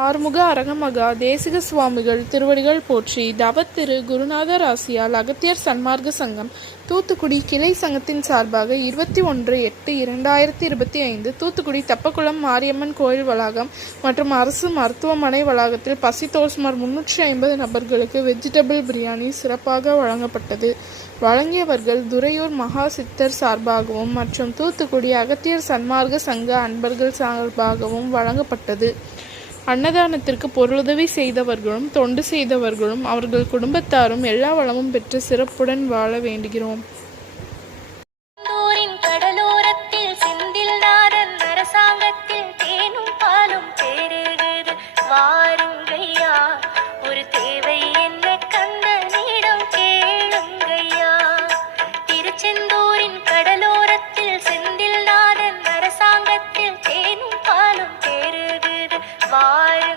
ஆறுமுக அரங்கமகா தேசிக சுவாமிகள் திருவடிகள் போற்றி. தவத்திரு குருநாதர் ஆசியால் அகத்தியர் சன்மார்க்க சங்கம் தூத்துக்குடி கிளை சங்கத்தின் சார்பாக 21/8/2025 தூத்துக்குடி தெப்பக்குளம் மாரியம்மன் கோயில் வளாகம் மற்றும் அரசு மருத்துவமனை வளாகத்தில் பசித்தோர் சுமார் 350 நபர்களுக்கு வெஜிடபிள் பிரியாணி சிறப்பாக வழங்கப்பட்டது. வழங்கியவர்கள் துரையூர் மகா சித்தர் சார்பாகவும் மற்றும் தூத்துக்குடி அகத்தியர் சன்மார்க்க சங்க அன்பர்கள் சார்பாகவும் வழங்கப்பட்டது. அன்னதானத்திற்கு பொருளுதவி செய்தவர்களும் தொண்டு செய்தவர்களும் அவர்கள் குடும்பத்தாரும் எல்லா வளமும் பெற்று சிறப்புடன் வாழ வேண்டுகிறோம். வாரு